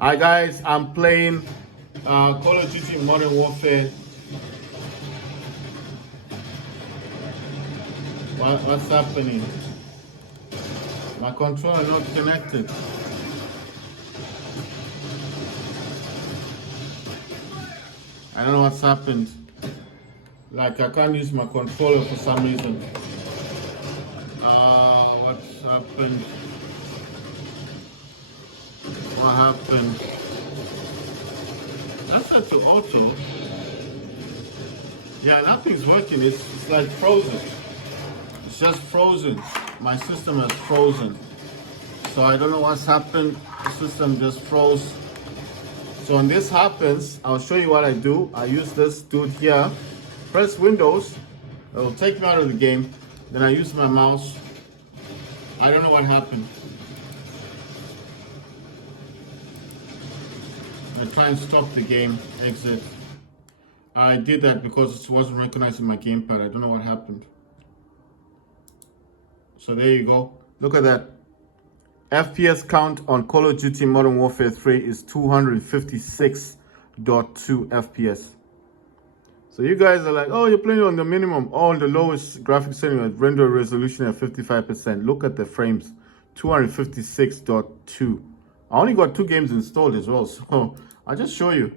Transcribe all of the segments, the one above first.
Hi guys, I'm playing Call of Duty Modern Warfare. What's happening? My controller not connected. I don't know what's happened. Like I can't use my controller for some reason. What's happened? What happened? I set to auto. Yeah, nothing's working. It's like frozen. It's just frozen. My system has frozen. So I don't know what's happened. The system just froze. So when this happens, I'll show you what I do. I use this dude here. Press Windows. It'll take me out of the game. Then I use my mouse. I don't know what happened. I try and stop the game. Exit. I did that because it wasn't recognizing my gamepad. I don't know what happened. So there you go. Look at that. FPS count on Call of Duty Modern Warfare 3 is 256.2 FPS. So you guys are like, oh, you're playing on the minimum, on the lowest graphics setting at render resolution at 55%. Look at the frames, 256.2. I only got 2 games installed as well, so I'll just show you.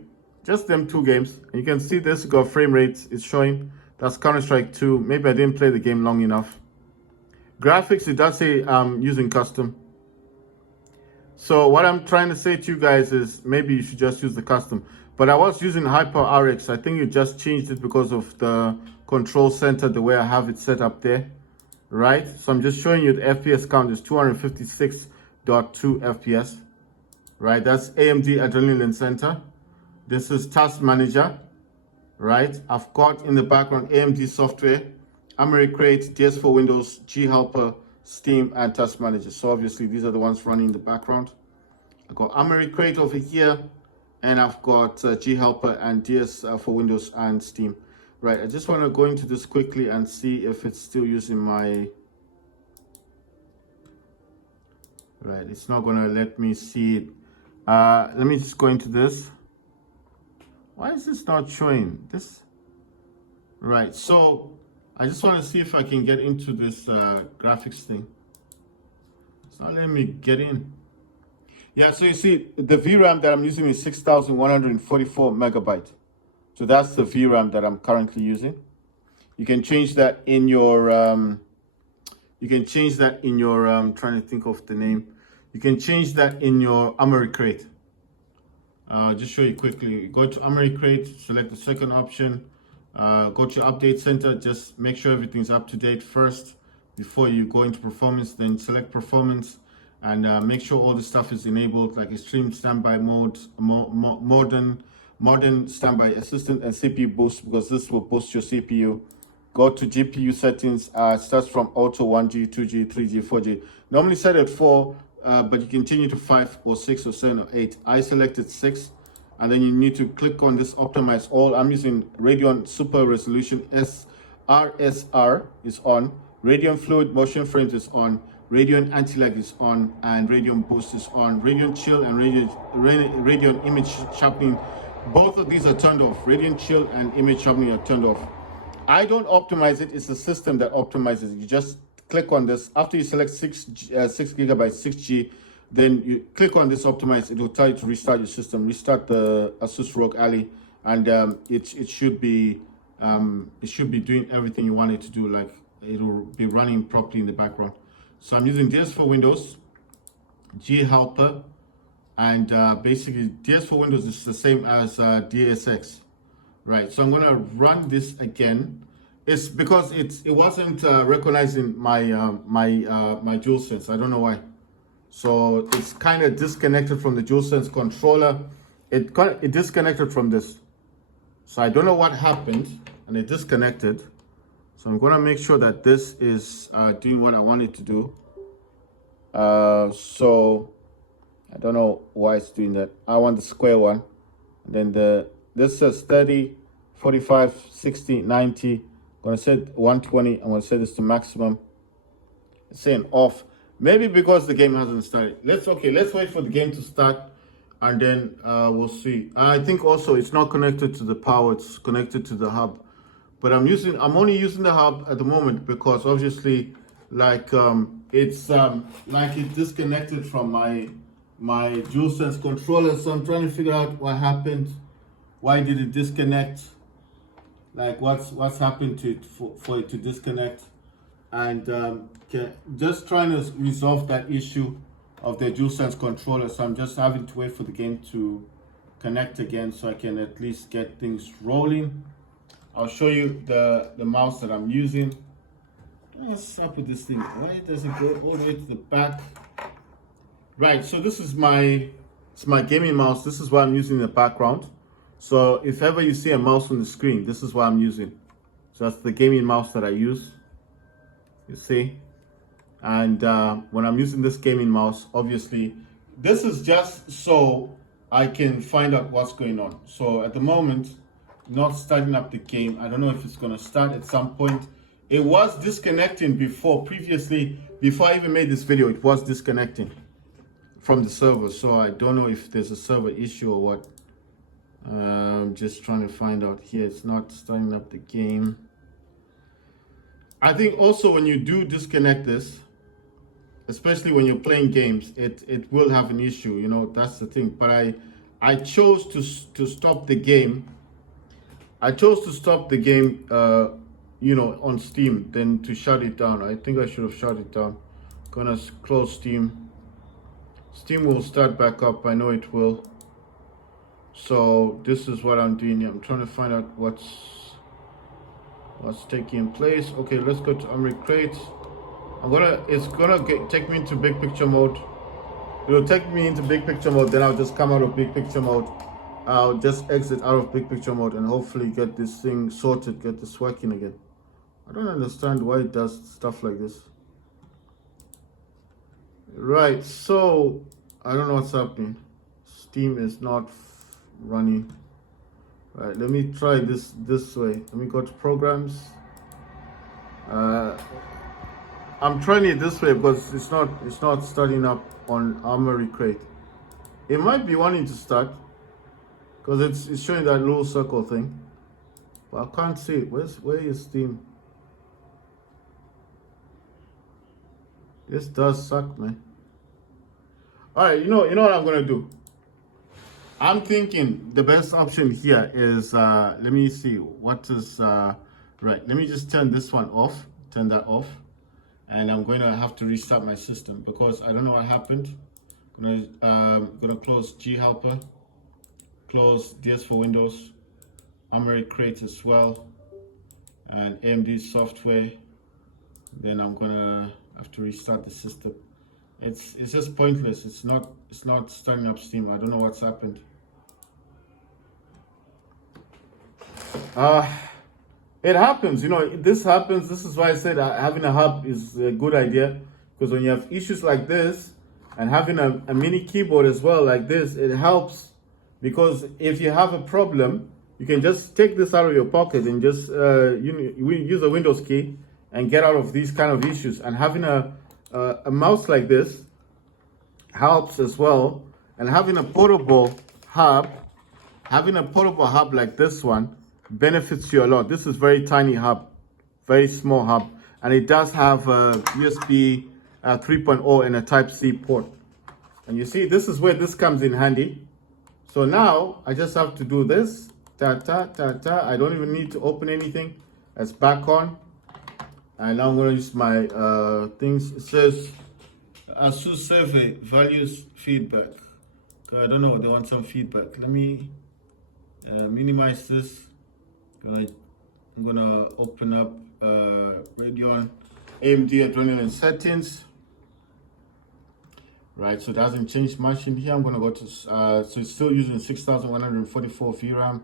Just them 2 games. And you can see this got frame rates, it's showing. That's Counter-Strike 2. Maybe I didn't play the game long enough. Graphics, it does say I'm using custom. So what I'm trying to say to you guys is maybe you should just use the custom. But I was using Hyper RX. I think you just changed it because of the control center, the way I have it set up there, right? So I'm just showing you the FPS count is 256.2 FPS, right? That's AMD Adrenaline Center. This is Task Manager, right? I've got in the background AMD software, Armory Crate, DS4 Windows, G Helper, Steam, and Task Manager. So obviously these are the ones running in the background. I've got Armory Crate over here, and I've got G Helper and DS for Windows and Steam. Right, I just want to go into this quickly and see if it's still using my... Right, it's not going to let me see it. Let me just go into this. Why is this not showing this? Right, so I just want to see if I can get into this graphics thing. It's not letting me get in. Yeah, so you see, the VRAM that I'm using is 6,144 megabyte. So that's the VRAM that I'm currently using. You can change that in your, trying to think of the name. You can change that in your Armory Crate. Just show you quickly. Go to Armory Crate, select the second option. Go to Update Center, just make sure everything's up to date first before you go into performance, then select performance and make sure all the stuff is enabled, like extreme standby mode, modern standby assistant, and CPU boost, because this will boost your CPU. Go to GPU settings, starts from auto 1G, 2G, 3G, 4G. Normally set at 4, but you continue to 5 or 6 or 7 or 8. I selected 6. And then you need to click on this optimize all. I'm using Radeon Super Resolution RSR is on, Radeon Fluid Motion Frames is on, Radeon Anti-Lag is on, and Radeon Boost is on. Radeon Chill and Radeon Image Sharpening, both of these are turned off. Radeon Chill and Image Sharpening are turned off. I don't optimize it, it's the system that optimizes it. You just click on this. After you select 6 gigabytes, 6G, then you click on this optimize. It will tell you to restart your system, restart the Asus ROG Ally, and it should be doing everything you want it to do. Like it will be running properly in the background. So I'm using DS4 Windows, G Helper, and basically DS4 Windows is the same as DSX, right? So I'm gonna run this again. It's because it wasn't recognizing my my DualSense. I don't know why. So it's kind of disconnected from the DualSense controller. It disconnected from this. So I don't know what happened, and it disconnected. So I'm gonna make sure that this is doing what I want it to do. So I don't know why it's doing that. I want the square one. And then this says 30, 45, 60, 90. I'm gonna set 120. I'm gonna set this to maximum. It's saying off. Maybe because the game hasn't started. Let's wait for the game to start. and then we'll see. And I think also it's not connected to the power, it's connected to the hub. But I'm only using the hub at the moment because obviously it's like it disconnected from my DualSense controller. So I'm trying to figure out what happened. Why did it disconnect? Like what's happened to it for it to disconnect? And just trying to resolve that issue of the DualSense controller. So I'm just having to wait for the game to connect again so I can at least get things rolling. I'll show you the mouse that I'm using. What's up with this thing? Why does it go all the way to the back? Right, so this is it's my gaming mouse. This is what I'm using in the background. So if ever you see a mouse on the screen, this is what I'm using. So that's the gaming mouse that I use. You see? And when I'm using this gaming mouse, obviously, this is just so I can find out what's going on. So at the moment, not starting up the game. I don't know if it's going to start at some point. It was disconnecting previously, before I even made this video, it was disconnecting from the server. So I don't know if there's a server issue or what. I'm just trying to find out here. It's not starting up the game. I think also when you do disconnect this, especially when you're playing games, it will have an issue, you know, that's the thing. But I chose to stop the game. I chose to stop the game, you know, on Steam, than to shut it down. I think I should have shut it down. Gonna close Steam. Steam will start back up, I know it will. So this is what I'm doing here. I'm trying to find out what's taking place. Okay, let's go to Crate. It's gonna take me into big picture mode. It'll take me into big picture mode, then I'll just come out of big picture mode. I'll just exit out of big picture mode and hopefully get this thing sorted, get this working again. I don't understand why it does stuff like this. Right, so I don't know what's happening. Steam is not running. Right, let me try this way. Let me go to programs. I'm trying it this way because it's not starting up on Armory Crate. It might be wanting to start because it's showing that little circle thing, but I can't see it. Where is Steam? This does suck, man. All right, you know what I'm gonna do. I'm thinking the best option here is let me see what is right. Let me just turn this one off. Turn that off. And I'm going to have to restart my system because I don't know what happened. Gonna close G Helper, close DS for Windows, Armory Crate as well, and AMD software. Then I'm gonna have to restart the system. It's just pointless. It's not starting up Steam. I don't know what's happened. It happens, you know, this happens. This is why I said having a hub is a good idea, because when you have issues like this and having a mini keyboard as well like this, it helps, because if you have a problem, you can just take this out of your pocket and just use a Windows key and get out of these kind of issues. And having a mouse like this helps as well. And having a portable hub like this one benefits you a lot. This is very tiny hub, very small hub, and it does have a USB 3.0 and a Type-C port. And you see, this is where this comes in handy. So now I just have to do this, I don't even need to open anything. It's back on. And now I'm going to use my things. It says ASUS survey values feedback. I don't know, they want some feedback. Let me minimize this. I'm gonna open up Radeon AMD Adrenaline settings. Right, so it hasn't changed much in here. I'm gonna go to so it's still using 6144 VRAM.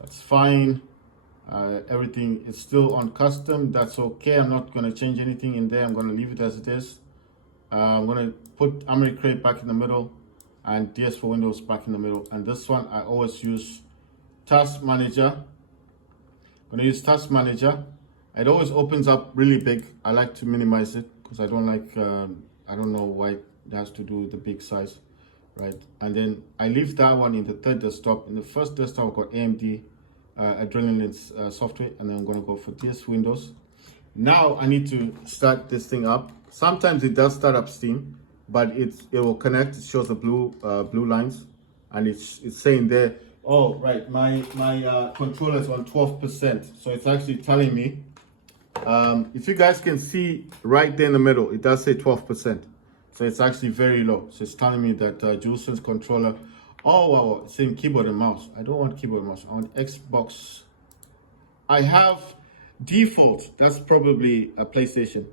That's fine. Everything is still on custom. That's okay. I'm not gonna change anything in there. I'm gonna leave it as it is. I'm gonna put Armory Crate back in the middle and DS for Windows back in the middle. And this one I always use Task Manager. I'm gonna use Task Manager. It always opens up really big. I like to minimize it because I don't like, I don't know why it has to do with the big size. right? And then I leave that one in the third desktop. In the first desktop, I've got AMD Adrenaline software, and then I'm going to go for DS Windows. Now I need to start this thing up. Sometimes it does start up Steam, but it will connect. It shows the blue lines, and it's saying there, oh right, my controller is on 12%. So it's actually telling me. If you guys can see right there in the middle, it does say 12%. So it's actually very low. So it's telling me that DualSense controller. Oh wow, it's saying keyboard and mouse. I don't want keyboard and mouse. I want Xbox. I have default. That's probably a PlayStation.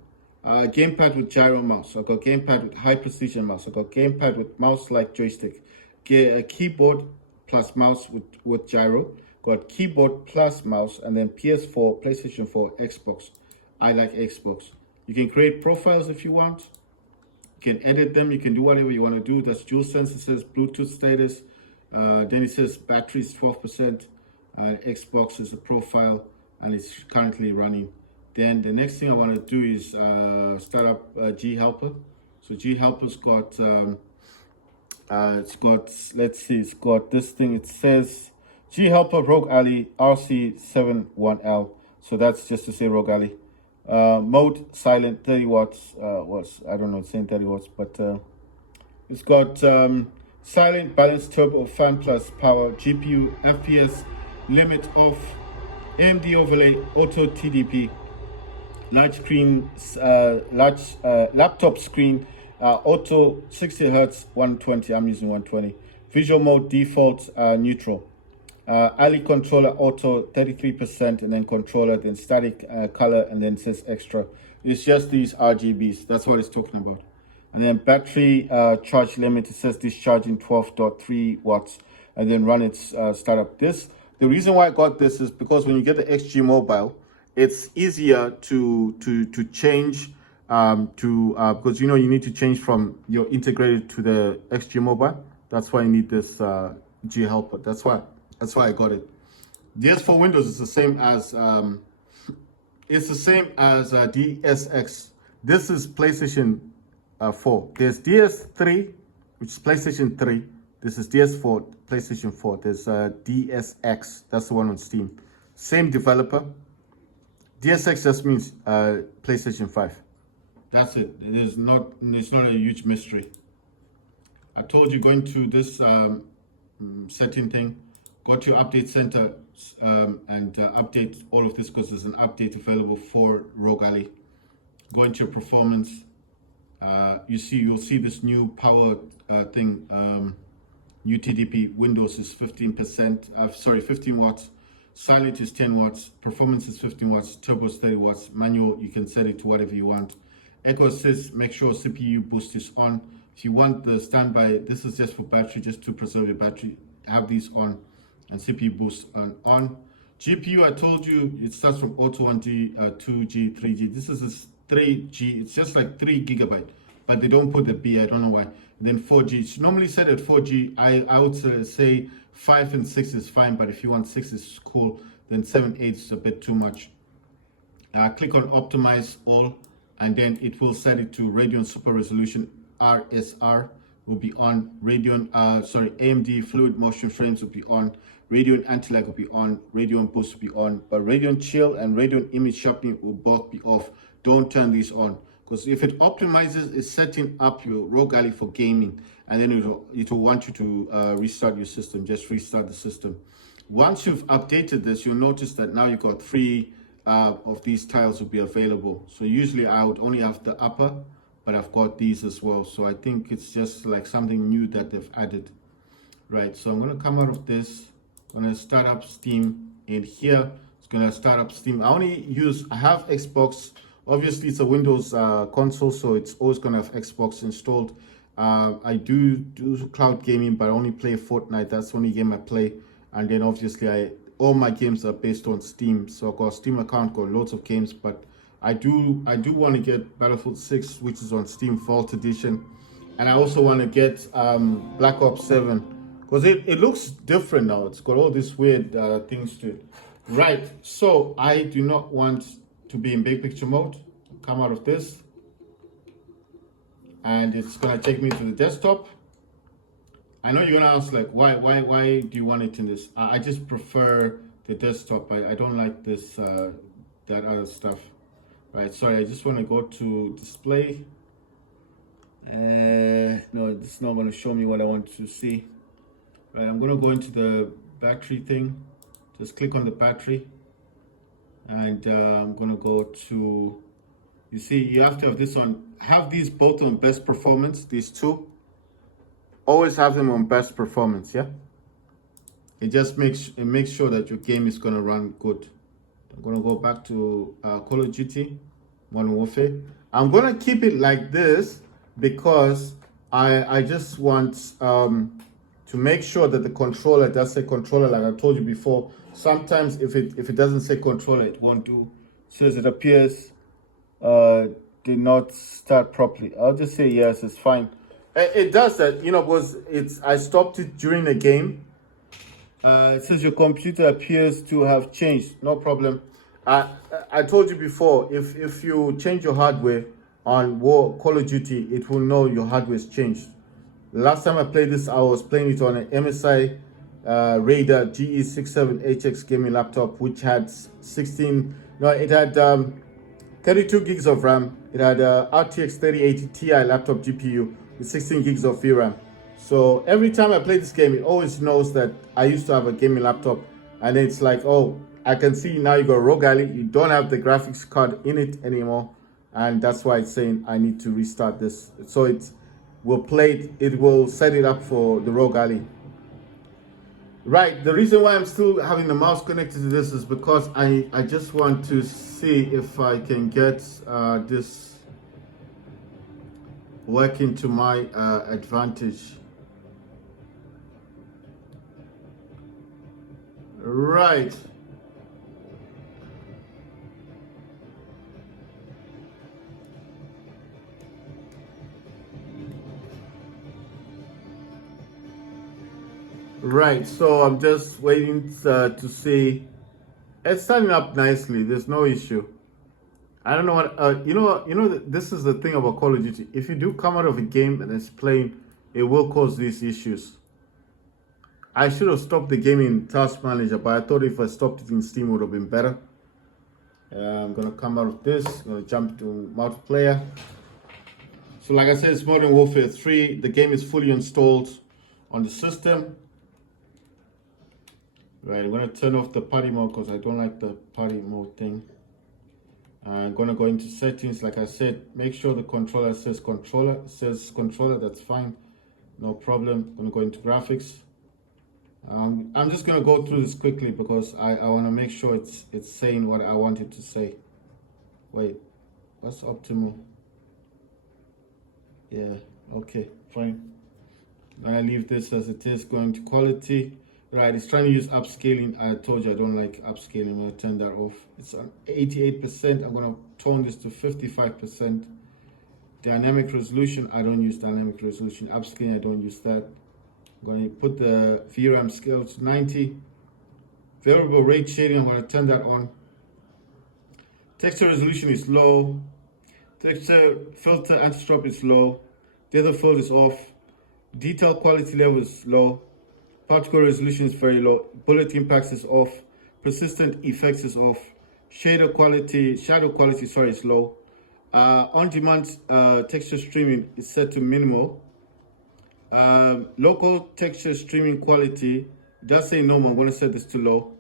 Gamepad with gyro mouse. I've got gamepad with high precision mouse. I've got gamepad with mouse-like joystick. Keyboard plus mouse with gyro. Got keyboard plus mouse, and then PS4, PlayStation 4, Xbox. I like Xbox. You can create profiles if you want. You can edit them. You can do whatever you want to do. That's DualSense. It says Bluetooth status. Then it says battery is 12%. Xbox is a profile, and it's currently running. Then the next thing I want to do is start up G Helper. So G Helper's got it's got this thing. It says G Helper ROG Ally RC71L. So that's just to say ROG Ally. Mode silent 30 watts. I don't know, it's saying 30 watts, but it's got silent balance turbo fan plus power, GPU FPS limit off, AMD overlay auto TDP, large screen laptop screen, auto 60 Hz 120. I'm using 120. Visual mode default neutral. Ally controller auto 33%, and then controller, then static color, and then says extra. It's just these RGBs. That's what it's talking about. And then battery charge limit. It says discharging 12.3 watts, and then run its startup. The reason why I got this is because when you get the XG Mobile, it's easier to change because you need to change from your integrated to the XG Mobile. That's why you need this G Helper. That's why I got it. DS for Windows is the same as DSX. This is PlayStation 4. There's DS3, which is PlayStation 3. This is DS4, PlayStation 4. There's DSX. That's the one on Steam. Same developer. DSX just means PlayStation 5. That's it. It's not a huge mystery. I told you, going to this setting thing, go to your update center and update all of this, because there's an update available for ROG Ally. Go into your performance. You'll see this new power thing. New TDP. Windows is 15 watts. Silent is 10 watts. Performance is 15 watts. Turbo is 30 watts. Manual, you can set it to whatever you want. Echo Assist, make sure CPU boost is on. If you want the standby, this is just for battery, just to preserve your battery. Have these on, and CPU boost on. GPU, I told you, it starts from auto 1G, 2G, 3G. This is 3G. It's just like 3 gigabyte, but they don't put the B. I don't know why. Then 4G. It's normally set at 4G. I would say 5 and 6 is fine, but if you want 6 is cool. Then 7, 8 is a bit too much. Click on optimize all, and then it will set it to Radeon Super Resolution RSR will be on. AMD Fluid Motion Frames will be on. Radeon Anti-Lag will be on. Radeon Boost will be on. But Radeon Chill and Radeon Image Sharpening will both be off. Don't turn these on, because if it optimizes, it's setting up your ROG Ally for gaming, and then it will want you to restart your system. Just restart the system. Once you've updated this, you'll notice that now you've got 3 of these tiles will be available. So usually I would only have the upper, but I've got these as well. So I think it's just like something new that they've added. Right, so I'm going to come out of this. I'm going to start up Steam. In here, it's going to start up Steam. I have Xbox. Obviously, it's a Windows console, so it's always going to have Xbox installed. I do cloud gaming, but I only play Fortnite. That's the only game I play. And then obviously, all my games are based on Steam. So I've got a Steam account, got loads of games, but I do want to get Battlefield 6, which is on Steam Vault Edition. And I also want to get Black Ops 7, because it looks different now. It's got all these weird things to it. Right, so I do not want to be in big picture mode. Come out of this, and it's gonna take me to the desktop. I know you're gonna ask like why do you want it in this? I just prefer the desktop. I don't like this that other stuff. Right, sorry, I just want to go to display. No, it's not going to show me what I want to see. Right, I'm going to go into the battery thing. Just click on the battery, and I'm going to go to, you see, you have to have this on, have these both on best performance, these two. Always have them on best performance, yeah? It just makes sure that your game is going to run good. I'm going to go back to Call of Duty Modern Warfare. I'm going to keep it like this because I just want to make sure that the controller does say controller, like I told you before. Sometimes if it doesn't say controller, it won't do. Says it appears did not start properly. I'll just say yes, it's fine. It does that, you know, because I stopped it during the game. It says your computer appears to have changed. No problem. I told you before, if you change your hardware on Call of Duty, it will know your hardware has changed. The last time I played this, I was playing it on an MSI Raider GE67HX gaming laptop, which had 32 gigs of RAM. It had a RTX 3080 Ti laptop GPU with 16 gigs of VRAM. So every time I play this game, it always knows that I used to have a gaming laptop, and it's like, oh, I can see now you got ROG Ally, you don't have the graphics card in it anymore, and that's why it's saying I need to restart this. So it will set it up for the ROG Ally. Right, the reason why I'm still having the mouse connected to this is because I just want to see if I can get this working to my advantage. Right. Right, so I'm just waiting to see. It's starting up nicely. There's no issue. I don't know what this is the thing about Call of Duty. If you do come out of a game and it's playing, it will cause these issues. I should have stopped the game in Task Manager, but I thought if I stopped it in Steam, it would have been better. I'm gonna come out of this. I'm gonna jump to multiplayer. So, like I said, it's Modern Warfare 3. The game is fully installed on the system. Right, I'm gonna turn off the party mode because I don't like the party mode thing. I'm gonna go into settings. Like I said, make sure the controller says controller. It says controller, that's fine, no problem. I'm gonna go into graphics. I'm just gonna go through this quickly because I want to make sure it's saying what I want it to say. Wait, what's optimal? Yeah, okay, fine. I'm gonna leave this as it is. Going to quality. Right, it's trying to use upscaling. I told you I don't like upscaling. I'm gonna turn that off. It's on 88%. I'm gonna tone this to 55%. Dynamic resolution, I don't use dynamic resolution. Upscaling, I don't use that. I'm going to put the VRAM scale to 90. Variable rate shading, I'm going to turn that on. Texture resolution is low. Texture filter anti-strop is low. Depth of field is off. Detail quality level is low. Particle resolution is very low. Bullet impacts is off. Persistent effects is off. Shadow quality is low. On-demand texture streaming is set to minimal. Local texture streaming quality does say normal. I'm going to set this to low.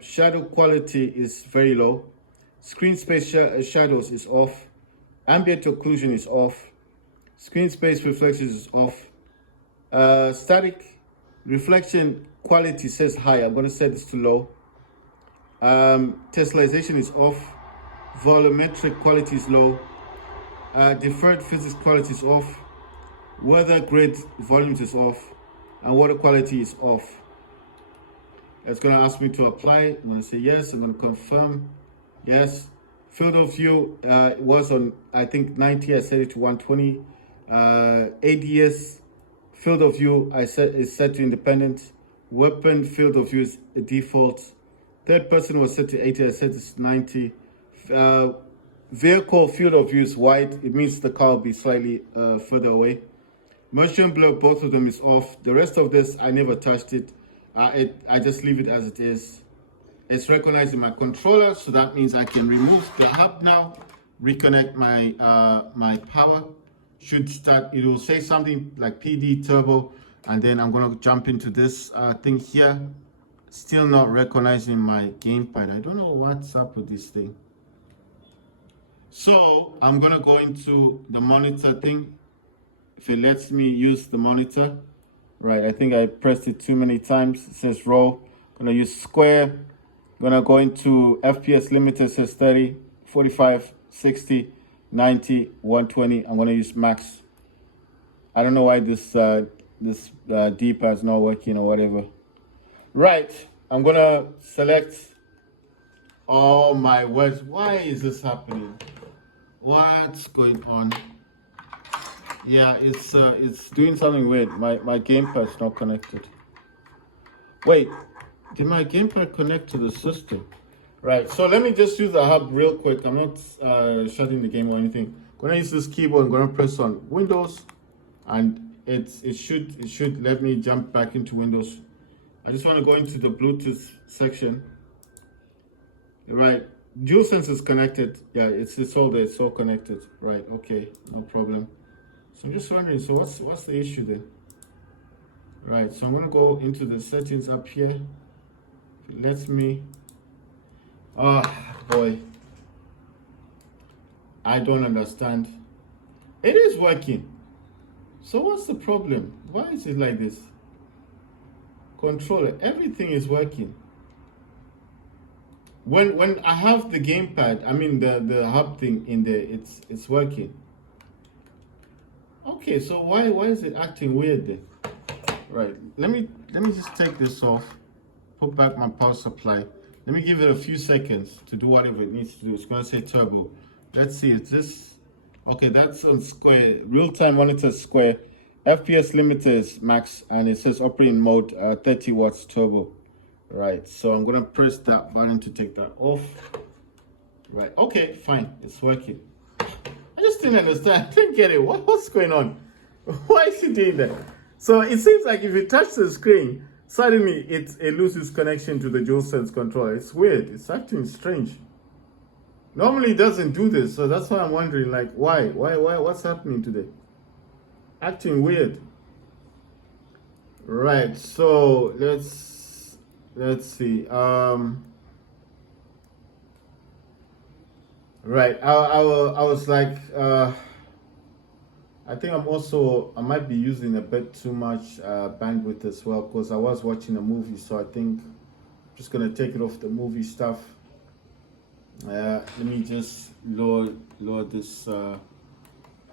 Shadow quality is very low. Screen space shadows is off. Ambient occlusion is off. Screen space reflections is off. Static reflection quality says high. I'm going to set this to low. Tessellation is off. Volumetric quality is low. Deferred physics quality is off. Weather grid volumes is off, and water quality is off. It's going to ask me to apply. I'm going to say yes. I'm going to confirm. Yes. Field of view was on, I think, 90. I set it to 120. ADS field of view is set to independent. Weapon field of view is default. Third person was set to 80. I set it to 90. Vehicle field of view is wide. It means the car will be slightly further away. Motion blur, both of them is off. The rest of this, I never touched it. I just leave it as it is. It's recognizing my controller, so that means I can remove the hub now, reconnect my my power. Should start, it will say something like PD turbo, and then I'm gonna jump into this thing here. Still not recognizing my gamepad. I don't know what's up with this thing. So I'm gonna go into the monitor thing. If it lets me use the monitor, right? I think I pressed it too many times. It says row. Gonna use square. Gonna go into FPS limiter. It says 30, 45, 60, 90, 120. I'm gonna use max. I don't know why this D-pad is not working or whatever. Right, I'm gonna select. Oh my words, why is this happening? What's going on? Yeah, it's doing something weird. My gamepad's not connected. Wait, did my gamepad connect to the system? Right, so let me just use the hub real quick. I'm not shutting the game or anything. I'm gonna use this keyboard. I'm gonna press on Windows, and it should let me jump back into Windows. I just want to go into the Bluetooth section. Right, DualSense is connected. Yeah, it's all there. It's all connected. Right. Okay, no problem. So I'm just wondering. So what's the issue then? Right. So I'm gonna go into the settings up here. If it lets me. Oh boy. I don't understand. It is working. So what's the problem? Why is it like this? Controller, everything is working. When I have the gamepad, I mean the hub thing in there, it's working. Okay, so why is it acting weird then? Right, let me just take this off, put back my power supply. Let me give it a few seconds to do whatever it needs to do. It's gonna say turbo. Let's see, is this okay? That's on square. Real-time monitor square. FPS limiter is max, and it says operating mode 30 watts turbo. Right, so I'm gonna press that button to take that off. Right, okay, fine, it's working. I just didn't understand. I didn't get it. What's going on? Why is it doing that? So it seems like if you touch the screen, suddenly it loses connection to the DualSense controller. It's weird. It's acting strange. Normally it doesn't do this, so that's why I'm wondering, like, why? What's happening today? Acting weird. Right, so let's see. Right, I was like, I think I might be using a bit too much bandwidth as well, because I was watching a movie, so I think I'm just gonna take it off the movie stuff. Let me just lower this.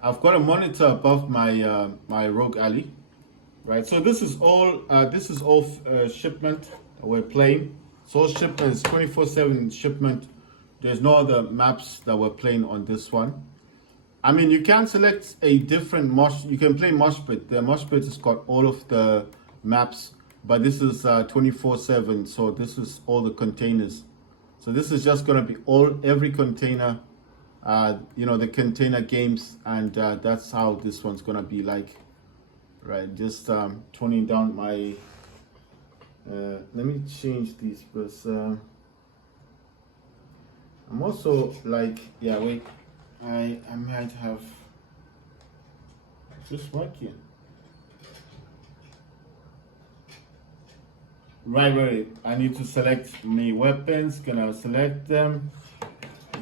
I've got a monitor above my my ROG Ally, right? So this is all shipment that we're playing. So all shipment is 24/7 shipment. There's no other maps that we're playing on this one. I mean, you can select a different mosh. You can play Moshpit. The Moshpit has got all of the maps, but this is 24/7. So this is all the containers. So this is just gonna be every container. You know, the container games, and that's how this one's gonna be like. Right, just toning down my let me change these, because I'm also like, yeah, wait, I might have just working. Right, I need to select my weapons. Gonna select them.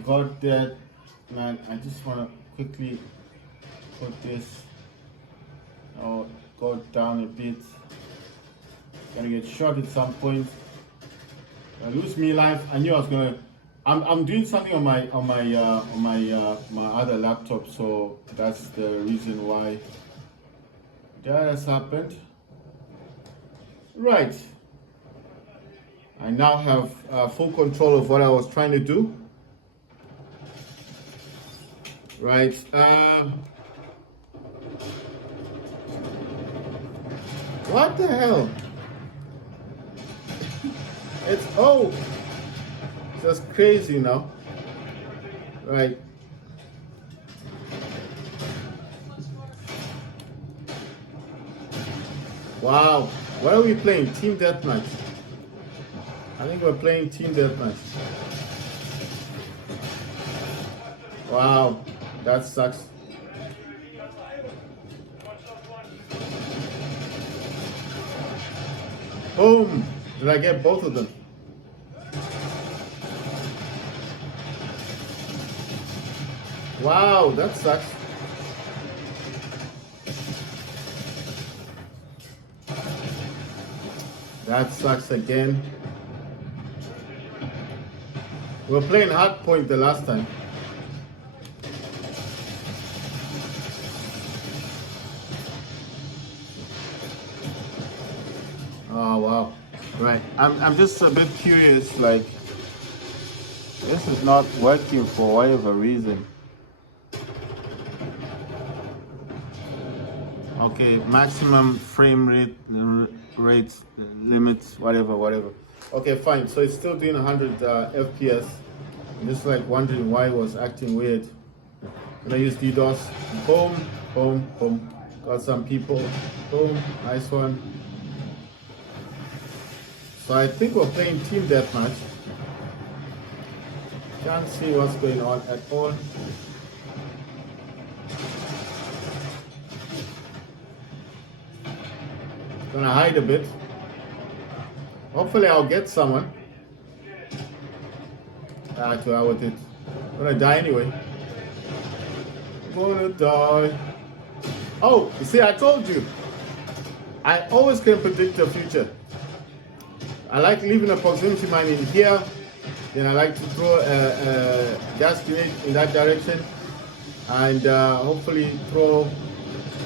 Got that. Man, I just want to quickly put this, go down a bit. Gonna get shot at some point. I lose me life. I knew I was gonna. I'm doing something on my other laptop, so that's the reason why that has happened. Right. I now have full control of what I was trying to do. Right. What the hell? It's just crazy now. Right. Wow. What are we playing? Team Deathmatch. I think we're playing Team Deathmatch. Wow. That sucks. Boom. Did I get both of them? Wow, that sucks. That sucks again. We were playing hard point the last time. Oh wow. Right. I'm just a bit curious, like this is not working for whatever reason. Okay, maximum frame rates limits, whatever. Okay, fine. So it's still doing 100 FPS. I'm just like wondering why it was acting weird. Gonna use DDoS. Boom, boom, boom. Got some people. Boom, nice one. So I think we're playing team deathmatch. Can't see what's going on at all. Gonna hide a bit. Hopefully I'll get someone. Ah, to hell with it. Gonna die anyway. Gonna die. Oh, you see, I told you. I always can predict the future. I like leaving a proximity mine in here. Then I like to throw a gas grenade in that direction. And hopefully throw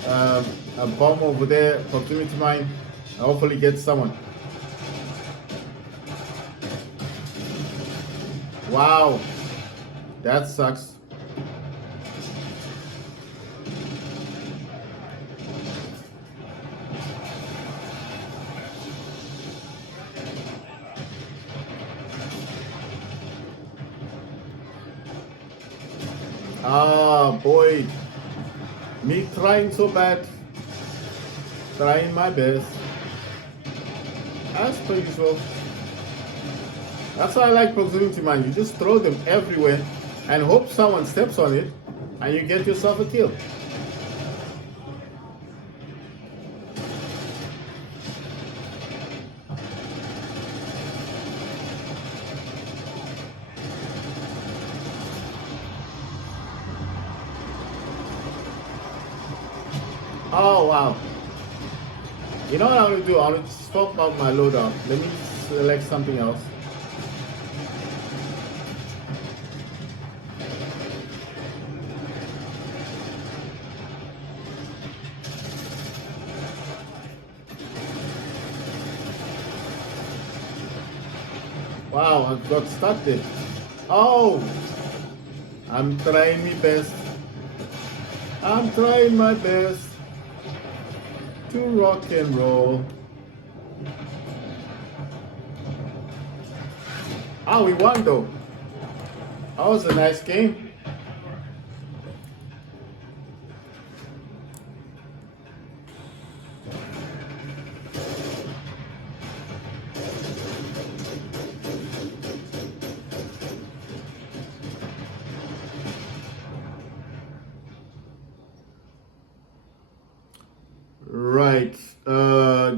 a bomb over there, proximity mine. And hopefully get someone. Wow. That sucks. Ah, boy. Me trying so bad. Trying my best. As per usual. That's why I like proximity mine. You just throw them everywhere and hope someone steps on it and you get yourself a kill. Oh wow. You know what I'm gonna do? I'm gonna swap out my loadout. Let me select something else. Wow, I got stuck there. Oh! I'm trying my best. I'm trying my best to rock and roll. Ah, we won though. That was a nice game. Right.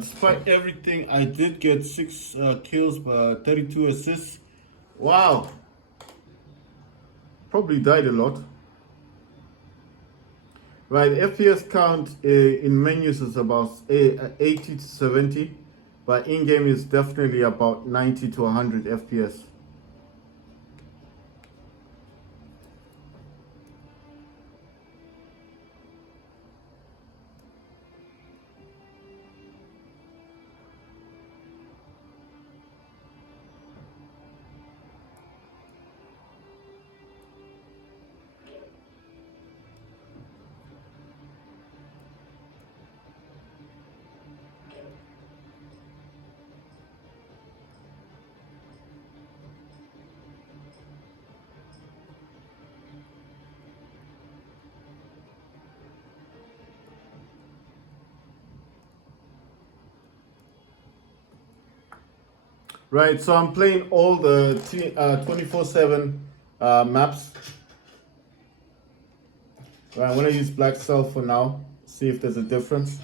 Despite everything, I did get 6 kills, but 32 assists. Wow. Probably died a lot. Right. FPS count in menus is about 80 to 70, but in game is definitely about 90 to 100 FPS. Right, so I'm playing all the 24/7 maps. Right, I'm gonna use black cell for now. See if there's a difference.